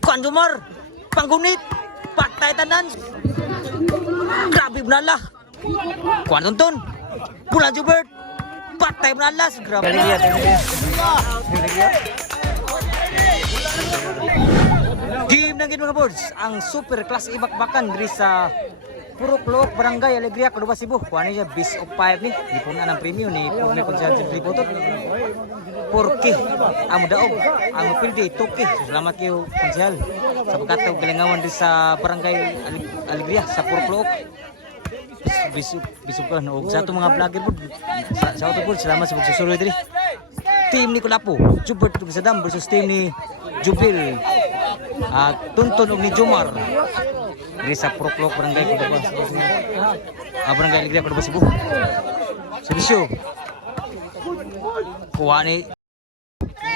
Kuan Jumar, panggunit, patay tanan. Grabe benala. Kuan Tonton, Bulan Jubert, patay benalas. Grabe. Game ng mga boards, ang super class ibakbakan diri sa Purok Look, Barangay Alegria, Caduba, Cebu. Kuha niya best of 5 ni. Di po na ng premium ni Purme Conservative Lipotot. Porki, amo daog, ang pildi, Toki. So, salamat kayo, Konsehal. Sa pagkataw, galingawan din sa Barangay Alegria, sa Purok Look. Bisog ka, no? Sa itong mga vlogger po, sa auto po, salamat sa pagsusuloy diri. Team ni Kulapo, Jubert Sadam versus team ni Jubil. Tuntun og ni Jomar. Diri sa Purok Look, Barangay Caduba, Barangay Alegria, Caduba, Cebu. Servisyo. Kuha ni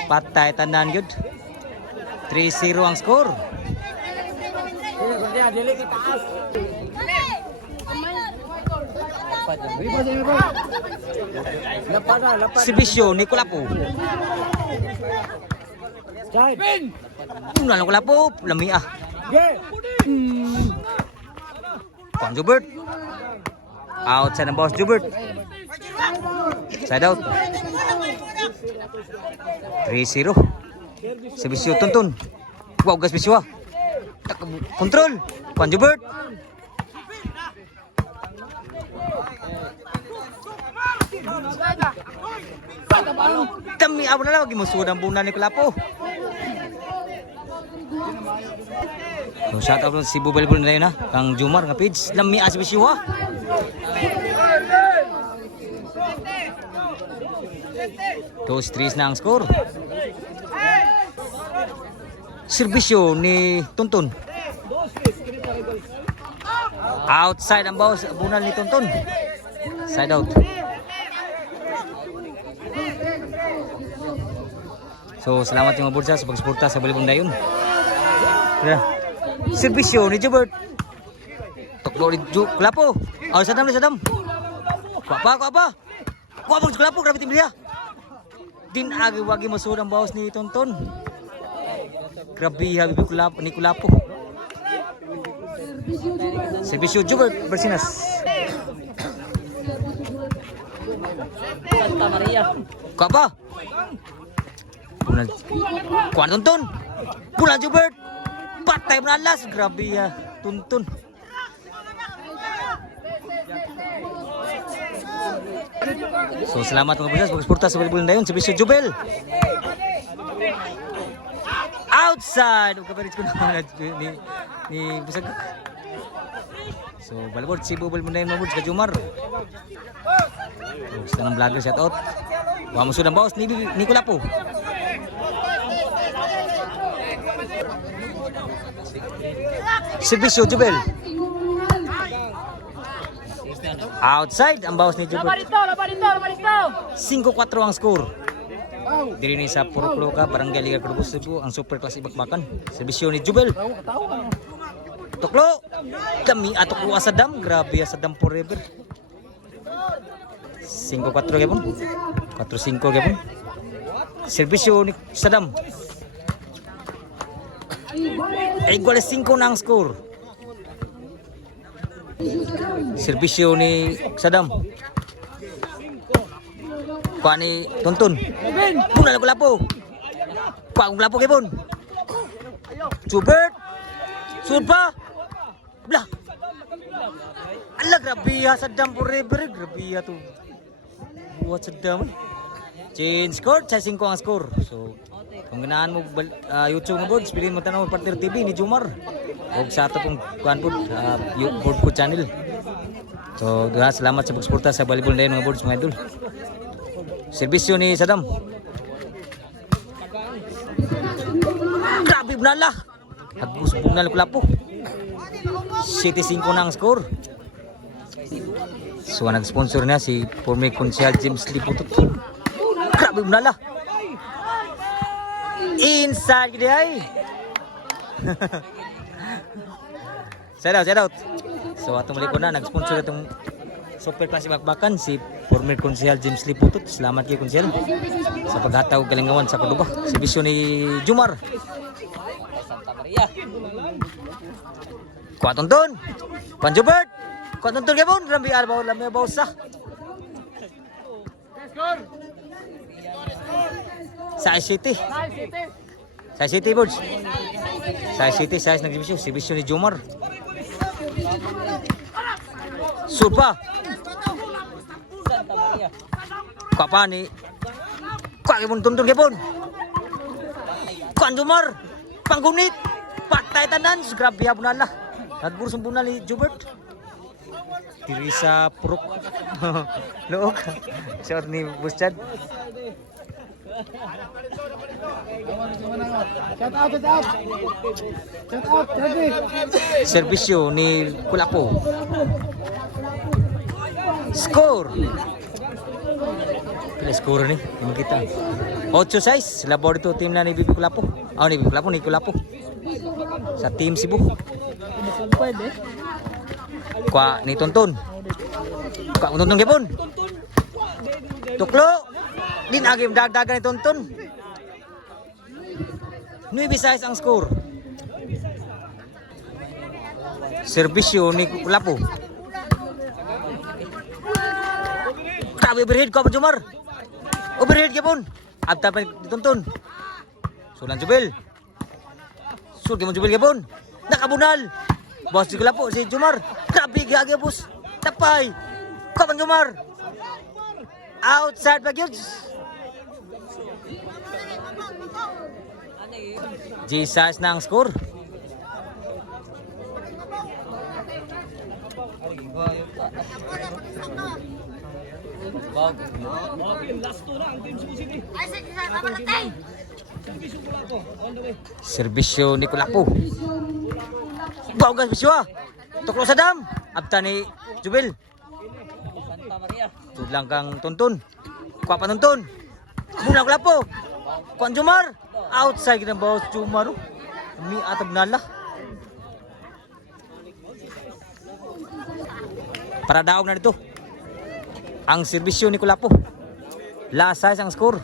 patay tanan yun. 3-0 ang score. Servisyo ni Kulapo. Lang Kulapo, lami ah. Kuan Jubert. Outside ng boss Jubert. Side out. 3-0. Servisyo Tuntun. Wow, gas biswa. Kontrol. Kuan Jubert. Kami abon na lang gimusud ang bunan ni Kulapo. So shout out si Bubel na yun ha. Kang Jumar nga page. Lami as biswa. Dos 3 na ang score. Servisyo ni Tuntun. Outside ang boss, abunan ni Tuntun. Side out. So salamat yung mga bursa sa pagsuporta sa Balibong Dayon. Servisyo ni Jubert. Tuklo ni Kulapo. Sadam ni Sadam. Kuha pa. Kuha mo Kulapo, grabe tim dia. Din agi-wagi masud ang bawas ni Tonton. Grabe habi ni Kulapo. Servisyo Jubert Bersinas. Santa Maria. Kuha pa. Kuha Tonton. Bulan Jubert. Patay benalas. Grabe ya Tuntun. So salamat mga boss, pagsuporta sa Balibong Dayon, Servisyo Jubel. Outside, kaparit ko na ni Busag. So balibot si Balibong Dayon mga boss, ka Jumar. So sa ng vlogger shout out. Wa mo sud ang boss ni Kulapo. Servisyo Jubel. Outside ang bawas ni Jubel. 5-4 ang score. Diri ni sa Purok Look, Barangay Liga Caduba, Cebu, ang super class ibakbakan. Servisyo ni Jubel. Tuklo. Kami atuklo Sadam. Grabe Sadam forever. 5-4 gapon. 4-5 gapon. Servisyo ni Sadam. Igual 5 na ang score. Servisyo ni Sadam. Kuha ni Tuntun. Bulan Kulapo. Kuha ang Kulapo kipon. Jubert. Sud pa. Blah. Ala grabe Sadam forever. Grabe to. Buat Sadam. Change score. 5 ang score. So kung ganahan mo YouTube mo boards, piliin mo tanaw Partner TV ni Jumar. O sa ato pong kuhan po, board po channel. So, salamat sa pagsuporta sa Balibong Dayon mga boards mga idol. Servisyo ni Sadam. Grabe benala. Hagus bunal Kulapo. 7-5 na ang score. So, nag-sponsor na si former Konsehal James Lipotot. Grabe benala. Inside gede ay. Shout out. So atong malikon na nag-sponsor itong super class ibakbakan si former Konsehal James Lipotot. Salamat kay Konsehal sa paghataw galingawan sa Caduba. Servisyo ni Jumar. Kuha tuntun. Panjubert. Kuha tuntun kay Bon. Grabe arbaw lamay bausa. Sa City. Sa City Boards. Sa City size nagbisyo. Si bisyo ni Jomar. Shoot pa. Kuha pa ni. Kuha kay Bon tuntun kay Bon. Kuha Jomar. Panggunit. Patay tanan. Grabe hapon na. Nagburo sumbuna ni Jubert. Tirisa Purok. Look. Shot ni Buschad. Shout out. Shout out, Daddy. Serbisyo ni Kulapo. Score. Pila score ni? Hindi kita. 8-6. Labor ito team na ni Bibi Kulapo. Ni Bibi Kulapo, ni Kulapo. Sa team Cebu. Pwede. Kuha ni Tonton. Kuha ni Tonton kipon. Tuklo. Dinagim dagdagan ni Tonton. 9-6 ang score. Serbisyo ni Kulapo. Grabe overhead ko pa Jomar. Overhead kipon. Abta pa ni Tonton. Sulan Jubel. Sul kipon Jubel kipon. Nakabunal. Boss di Kulapo si Jomar. Grabe gagi boss. Tapay. Kuha Jomar. Outside pa gyud. Jesus na ang score. Serbisyo ni Kulapo. Bawgas bisyo ah. Tuklo sa dam. Abta ni Jubel. Tudlang kang Tonton. Kuha pa Tonton. Muna Kulapo. Kuha Jomar. Outside ng bawas Jomar. Mi atab nala. Para daog na dito. Ang serbisyo ni Kulapo. Last size ang score.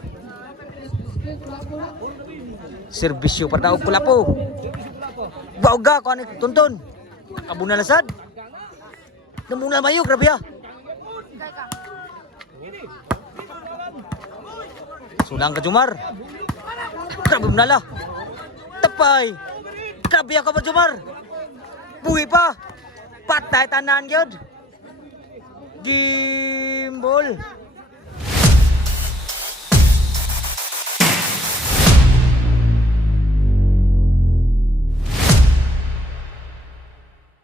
Serbisyo para daog Kulapo. Bauga kuha ni Tonton. Kabuna lasad. Namuna mayo grabe ah. Sulang ka Jomar. Grabe nala. Tapay. Grabe ka ba Jomar. Buhi pa. Patay tanan gyud. Gimbol.